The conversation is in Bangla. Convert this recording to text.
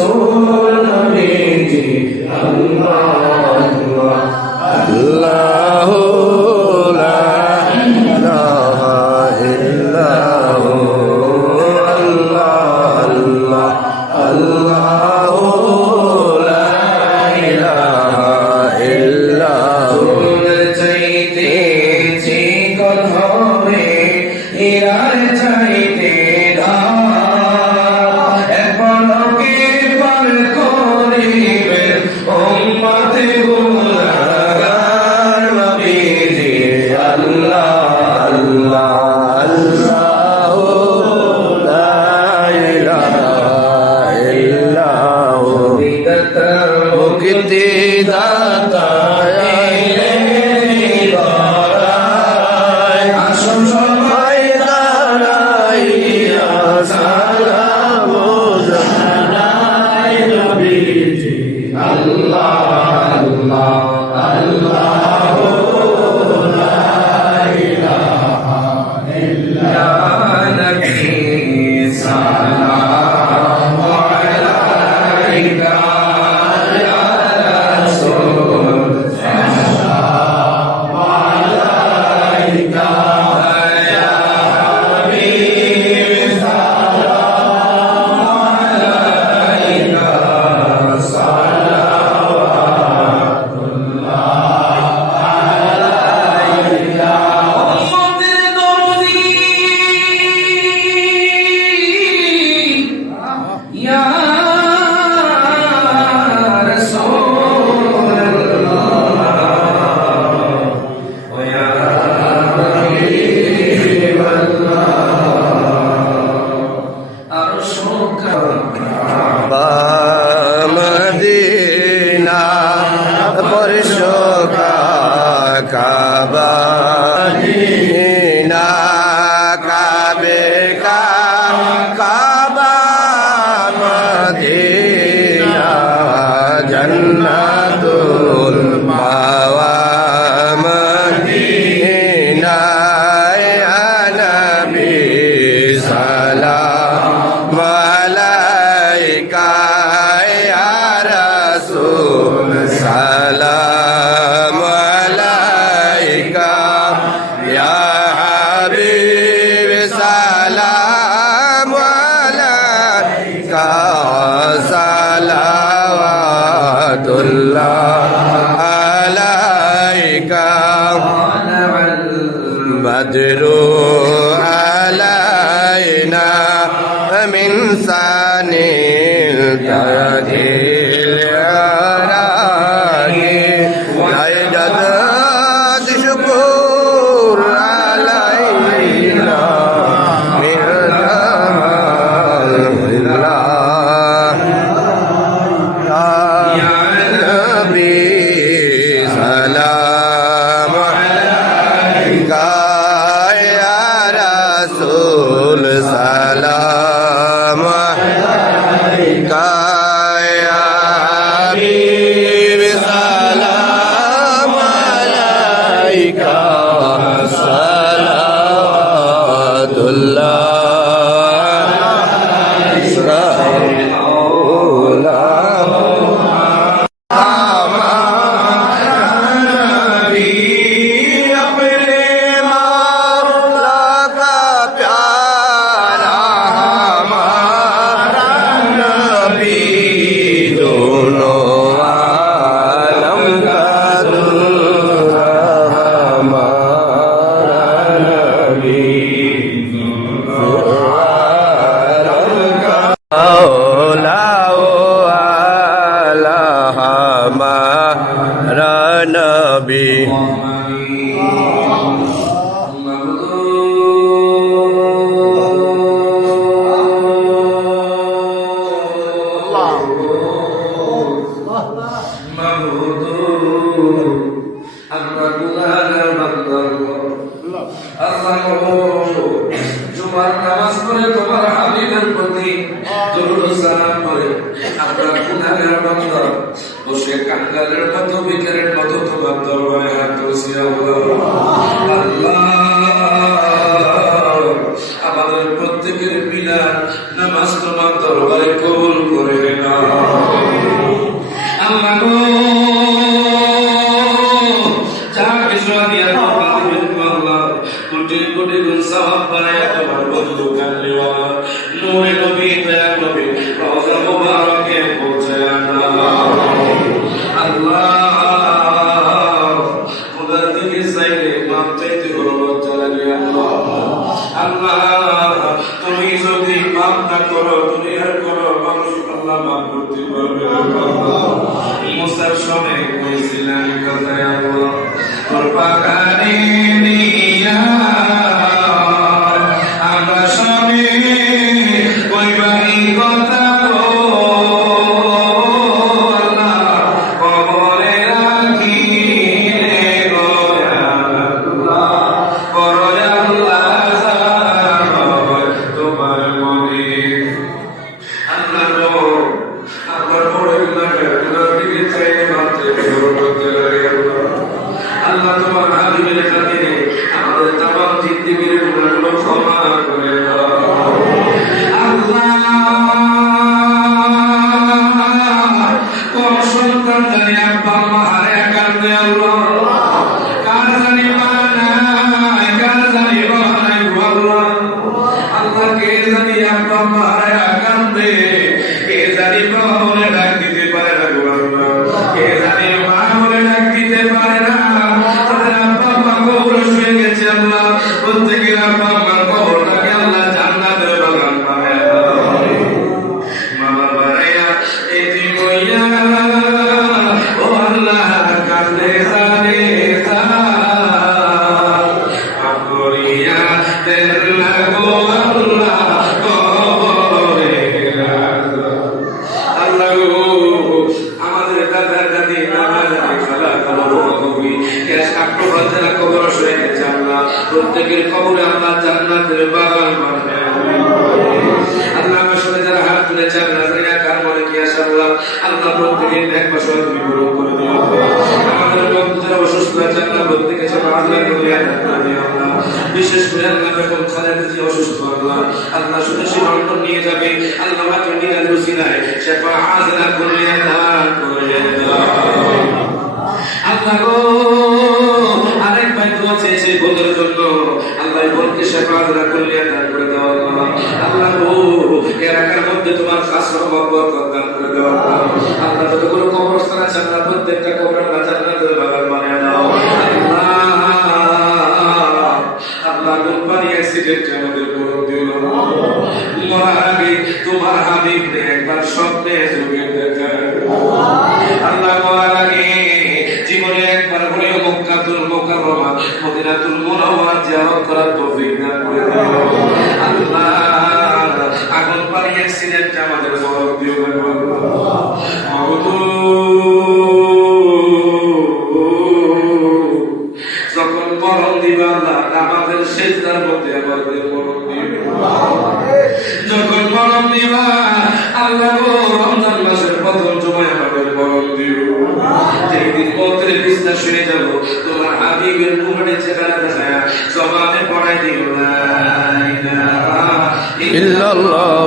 রাসূল নবীজি আল্লাহ আল্লাহ লা ইলাহা ইল্লাহু আল্লাহ আল্লাহ আল্লাহ লা ইলাহা ইল্লাহু চাইতে চিকন হবে হীরার চাইতে পলকে পার করিবে উম্মতে গুনাহগার নবীজি আল্লাহ আল্লাহ আল্লাহ লা ইলাহা ইল্লাহু মুক্তি দাতা আসুন সবাই দাঁড়াইয়া সালাম জানাই নবীজি আল্লাহ আল্লাহ আল্লাহ লা ইলাহা ইল্লাল্লাহ নবী সালাম আলাইকা ইয়া রাসূল সালাম আলাইকা ইয়া হাবিব সালাম আলাইকা মদিনা পরশোকা কাবা মদিনা কাবে কাবা মদিনা জান্নাতুল মাওয়া মদিনা ইয়া নবী সালাম আলাইকা ইয়া রাসূল সালাম আলাইকা ইয়া হাবিব সালাম আলাইকা সালাওয়াতুল্লাহ আলাইকা বদরু আলাইনা মিন সানিল তাদিল আরাহি আইদাদ শুকুর আলাইনা মিন কামালিল্লাহ ইয়া নবী সালাম আলাইকা ইয়া রাসূল সালাম আলাইকা ইয়া হাবিব সালাম আলাইকা সালাওয়াতুল্লাহ নবী জুমার নামাজ পড়ে তোমার হাবিবের প্রতি দরুদ ও সালাম করে আমরা গুনাহের বান্দা বসে কাঙ্গালের মতো ভিখারির মতো তোমার দরবারে হাত তুলছি আল্লাহ আমাদের প্রত্যেকের বিনা নামাজ তোমার দরবারে কবুল করে নাও মুসার সময় কইছিলেন কথায় আল্লাহ তোর পাকারে নিয়া আমরা সবে কইবাই কথা কবরে রাখি তোমার মনে আল্লাহ তোমার হাবিবের খাতিরে আমাদের তামাম জিন্দেগীর গুনাহগুলো ক্ষমা করে দাও আল্লাহ কোন সন্তান জানি আব্বা আম্মা হারায়া কান্দে আল্লাহ কার জানি মা নাই কার জানি বাবা নাই আল্লাহ আল্লাহ কে জানি আব্বা আম্মা হারায়া কান্দে কে জানি বাবা বলে ডাক দিতে পারে না গো আল্লাহ কে জানি মা বলে ডাক দিতে পারে না তাদের আব্বা আম্মা কবরে শুয়ে গেছে আল্লাহ প্রত্যেকের আব্বা আম্মার কবরটাকে আল্লাহ জান্নাতের বাগান বানায় দাও মা বাবারা এতিম হইয়া ও আল্লাহ কান্দে জানে করিয়া দেন লাগো আল্লাহ কবরে আল্লাহ আমাদের দাদা দাদি নানা দাদি খালা খালা কবি গ্যাস কাটলো বাচ্চারা কবর শুয়ে গেছে আল্লাহ প্রত্যেকের কবরে আল্লাহ জান্নাতের বাগান বানায় আল্লাহ আমার সাথে যারা হাত তুলেছে আল্লাহ জানি কার মনে কি আসে আল্লাহ আল্লাহ প্রত্যেকের এক বছর তুমি পূরণ করে দিও আমাদের বন্ধুরা অসুস্থ আছে আল্লাহ প্রত্যেকের সাথে আল্লাহ করে দিও আল্লাহ বিশেষ করে আল্লাহ বেগম খালেদা জি অসুস্থ আল্লাহ আল্লাহ শুধু সে অন্তর নিয়ে যাবে আল্লাহ মাকে নিরাজ রুসিনায় শেফা হাজরা করে দান করে দাও আল্লাহ গো আরেক ভাই দোয়া চেয়েছে বোনের জন্য আল্লাহ বোনকে শেফা হাজরা করে দান করে দাও আল্লাহ গো এলাকার মধ্যে তোমার খাস রহমত বরকত দান করে দাও আল্লাহ যতগুলো কবরস্থান আছে আল্লাহ প্রত্যেকটা কবরের আল্লাহ জান্নাতের বাগান বানিয়ে দাও আল্লাহ কোম্পানি অ্যাক্সিডেন্টে আমাদের মরণ দিও না মরার আগে তোমার হাবিবকে একবার স্বপ্নে যোগে দেখা আল্লাহ মরার আগে জীবনে একবার হলেও মক্কাতুল মুকাররমা মদিনাতুল মুনাওয়ারা জিয়ারত করার তৌফিক দান করে দাও আল্লাহ আগুন পানি অ্যাক্সিডেন্টে আমাদের মরণ দিও না যখন মরণ দিবা আল্লাহ আমাদের সেজদার মধ্যে আমাদের মরণ দিবা যখন মরণ দিবা আল্লাহ গো রমজান মাসের প্রথম জুমায় আমাদের মরণ দিও যেদিন মৌতের বিছনা শুয়ে যাব তোমার হাবিবের মুখে চেহারা দেখা জবানে পড়াই দিও না ইল্লাল্লাহ